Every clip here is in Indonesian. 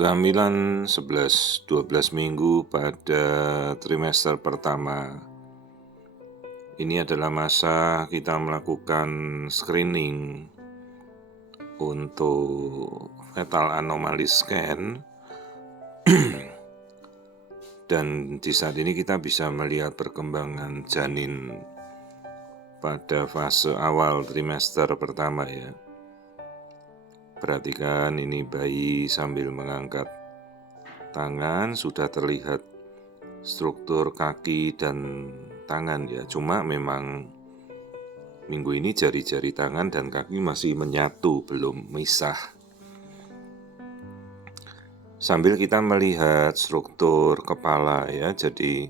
Kehamilan 11-12 minggu pada trimester pertama. Ini adalah masa kita melakukan screening untuk fetal anomaly scan. Dan di saat ini kita bisa melihat perkembangan janin pada fase awal trimester pertama ya. Perhatikan ini bayi sambil mengangkat tangan, sudah terlihat struktur kaki dan tangan ya. Cuma memang minggu ini jari-jari tangan dan kaki masih menyatu, belum misah. Sambil kita melihat struktur kepala ya. Jadi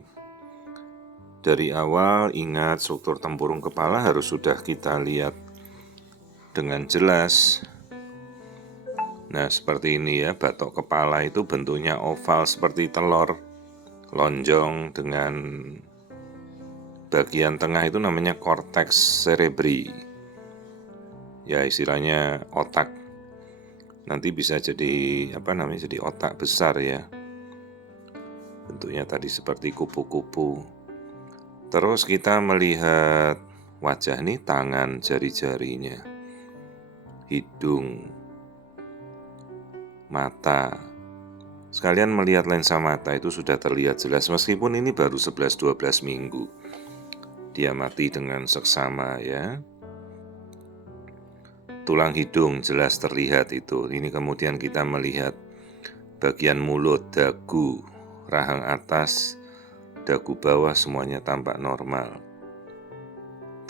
dari awal ingat struktur tempurung kepala harus sudah kita lihat dengan jelas. Nah seperti ini ya, batok kepala itu bentuknya oval seperti telur, lonjong dengan bagian tengah itu namanya cortex cerebri. Ya istilahnya otak. Nanti bisa jadi jadi otak besar ya. Bentuknya tadi seperti kupu-kupu. Terus kita melihat wajah nih, tangan, jari-jarinya, hidung, mata. Sekalian melihat lensa mata itu sudah terlihat jelas meskipun ini baru 11-12 minggu. Dia mati dengan seksama ya. Tulang hidung jelas terlihat itu. Ini kemudian kita melihat bagian mulut, dagu, rahang atas, dagu bawah semuanya tampak normal.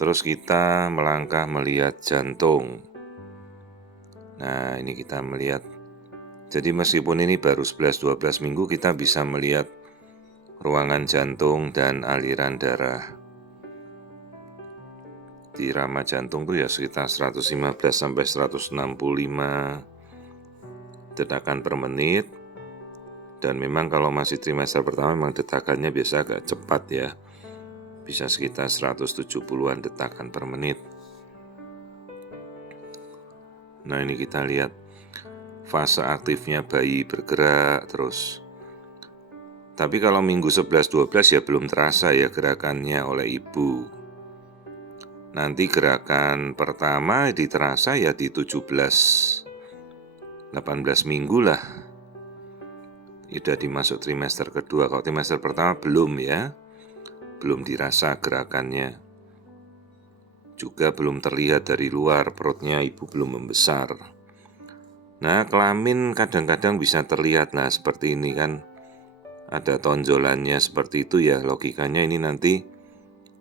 Terus kita melangkah melihat jantung. Nah ini kita melihat. Jadi meskipun ini baru 11-12 minggu kita bisa melihat ruangan jantung dan aliran darah. Di irama jantung tuh ya sekitar 115 sampai 165 detakan per menit. Dan memang kalau masih trimester pertama memang detakannya biasa agak cepat ya. Bisa sekitar 170-an detakan per menit. Nah ini kita lihat fase aktifnya bayi bergerak terus. Tapi kalau minggu 11-12 ya belum terasa ya gerakannya oleh ibu. Nanti gerakan pertama diterasa ya di 17-18 minggu lah. Sudah dimasuk trimester kedua. Kalau trimester pertama belum ya. Belum dirasa gerakannya. Juga belum terlihat dari luar, perutnya ibu belum membesar. Nah kelamin kadang-kadang bisa terlihat. Nah seperti ini kan. Ada tonjolannya seperti itu ya. Logikanya ini nanti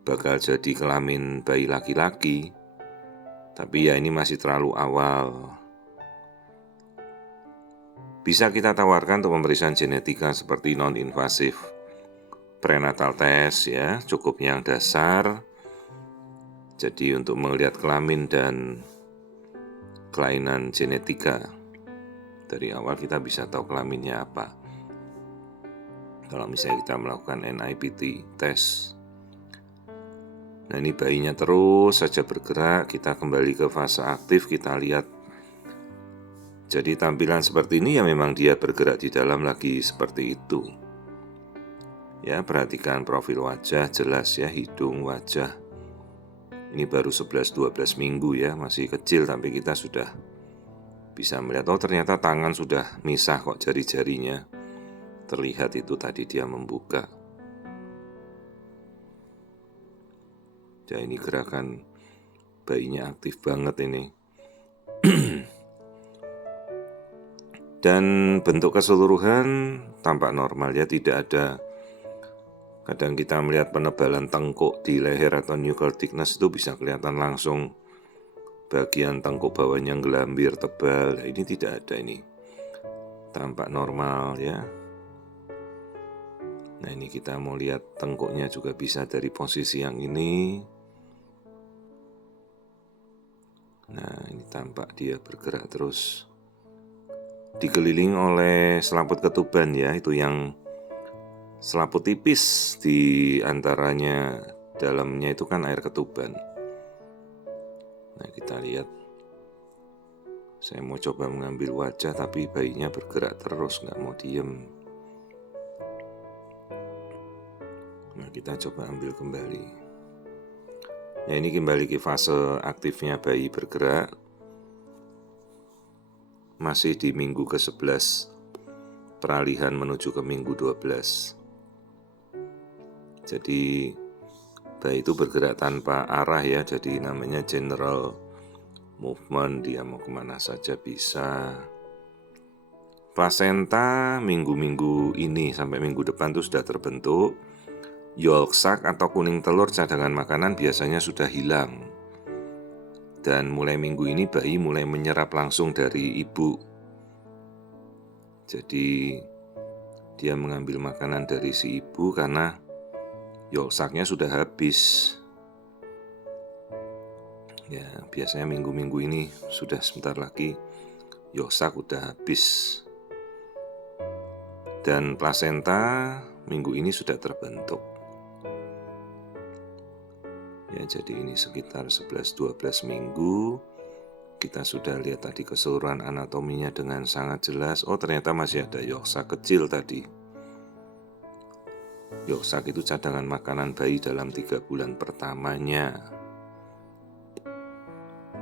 bakal jadi kelamin bayi laki-laki. Tapi ya ini masih terlalu awal. Bisa kita tawarkan untuk pemeriksaan genetika seperti non-invasif prenatal test ya, cukup yang dasar. Jadi untuk melihat kelamin dan kelainan genetika. Dari awal kita bisa tahu kelaminnya apa. Kalau misalnya kita melakukan NIPT test. Nah ini bayinya terus saja bergerak, kita kembali ke fase aktif, kita lihat. Jadi tampilan seperti ini ya memang dia bergerak di dalam lagi seperti itu. Ya perhatikan profil wajah jelas ya, hidung, wajah. Ini baru 11-12 minggu ya, masih kecil tapi kita sudah bisa melihat, oh ternyata tangan sudah misah kok jari-jarinya. Terlihat itu tadi dia membuka. Ya ini gerakan bayinya aktif banget ini. Dan bentuk keseluruhan tampak normal ya, tidak ada. Kadang kita melihat penebalan tengkuk di leher atau nuchal thickness itu bisa kelihatan langsung. Bagian tengkuk bawahnya gelambir tebal, nah, ini tidak ada ini. Tampak normal ya. Nah ini kita mau lihat tengkuknya juga bisa dari posisi yang ini. Nah ini tampak dia bergerak terus. Dikelilingi oleh selaput ketuban ya, itu yang selaput tipis di antaranya dalamnya itu kan air ketuban. Nah kita lihat. Saya mau coba mengambil wajah tapi bayinya bergerak terus, nggak mau diem. Nah, kita coba ambil kembali. Ya, ini kembali ke fase aktifnya bayi bergerak. Masih di minggu ke-11, peralihan menuju ke minggu 12. Jadi bayi itu bergerak tanpa arah ya, jadi namanya general movement, dia mau kemana saja bisa. Plasenta minggu-minggu ini sampai minggu depan itu sudah terbentuk. Yolk sac atau kuning telur cadangan makanan biasanya sudah hilang. Dan mulai minggu ini bayi mulai menyerap langsung dari ibu. Jadi dia mengambil makanan dari si ibu karena yolk sac-nya sudah habis. Ya, biasanya minggu-minggu ini sudah sebentar lagi yolk sac udah habis. Dan plasenta minggu ini sudah terbentuk. Ya, jadi ini sekitar 11-12 minggu. Kita sudah lihat tadi keseluruhan anatominya dengan sangat jelas. Oh, ternyata masih ada yolk sac kecil tadi. Yolk sac itu cadangan makanan bayi dalam 3 bulan pertamanya.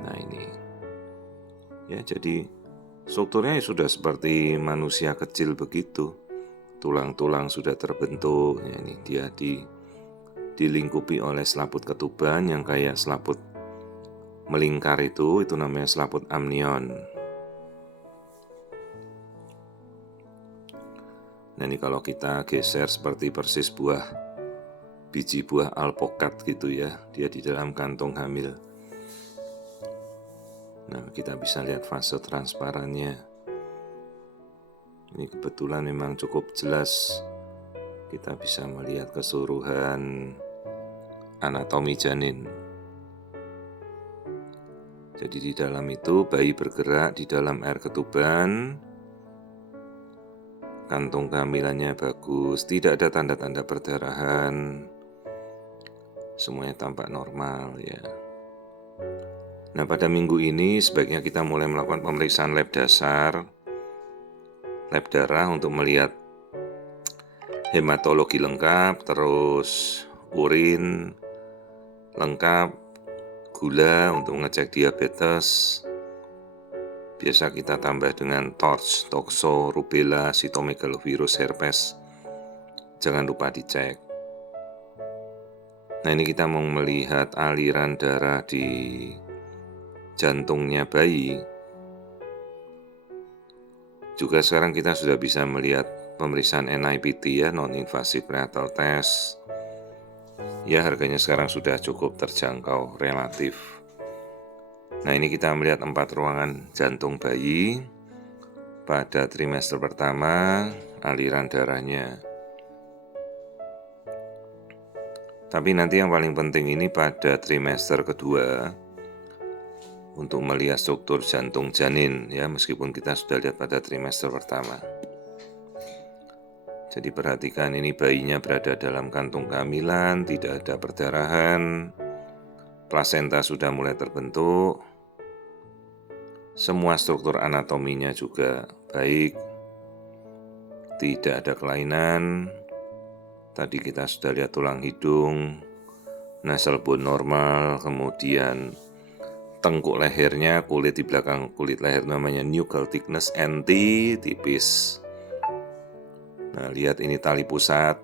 Nah, ini. Ya, jadi strukturnya sudah seperti manusia kecil begitu. Tulang-tulang sudah terbentuk. Ya, ini dia dilingkupi oleh selaput ketuban yang kayak selaput melingkar itu namanya selaput amnion. Nah, ini kalau kita geser seperti persis biji buah alpukat gitu ya, dia di dalam kantong hamil. Nah, kita bisa lihat fase transparannya. Ini kebetulan memang cukup jelas. Kita bisa melihat keseluruhan anatomi janin. Jadi di dalam itu bayi bergerak di dalam air ketuban. Kantung kehamilannya bagus, tidak ada tanda-tanda perdarahan. Semuanya tampak normal ya. Nah, pada minggu ini sebaiknya kita mulai melakukan pemeriksaan lab dasar, lab darah untuk melihat hematologi lengkap, terus urin lengkap, gula untuk mengecek diabetes. Biasa kita tambah dengan torch, tokso, rubella, sitomegalovirus, herpes. Jangan lupa dicek. Nah, ini kita mau melihat aliran darah di jantungnya bayi. Juga sekarang kita sudah bisa melihat pemeriksaan NIPT ya, non-invasive prenatal test. Ya, harganya sekarang sudah cukup terjangkau relatif. Nah, ini kita melihat 4 ruangan jantung bayi pada trimester pertama, aliran darahnya. Tapi nanti yang paling penting ini pada trimester kedua untuk melihat struktur jantung janin ya, meskipun kita sudah lihat pada trimester pertama. Jadi perhatikan ini bayinya berada dalam kantung kehamilan, tidak ada perdarahan, plasenta sudah mulai terbentuk, semua struktur anatominya juga baik, tidak ada kelainan. Tadi kita sudah lihat tulang hidung, nasal bone normal, kemudian tengkuk lehernya, kulit di belakang kulit leher namanya nuchal thickness NT, tipis. Nah, lihat ini tali pusat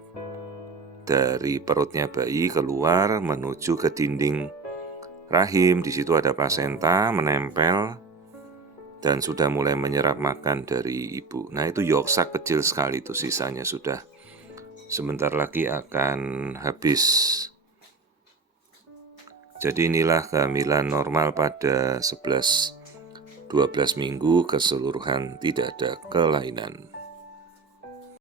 dari perutnya bayi keluar menuju ke dinding rahim. Di situ ada plasenta menempel dan sudah mulai menyerap makan dari ibu. Nah, itu yolk sac kecil sekali, itu sisanya sudah sebentar lagi akan habis. Jadi inilah kehamilan normal pada 11-12 minggu keseluruhan, tidak ada kelainan.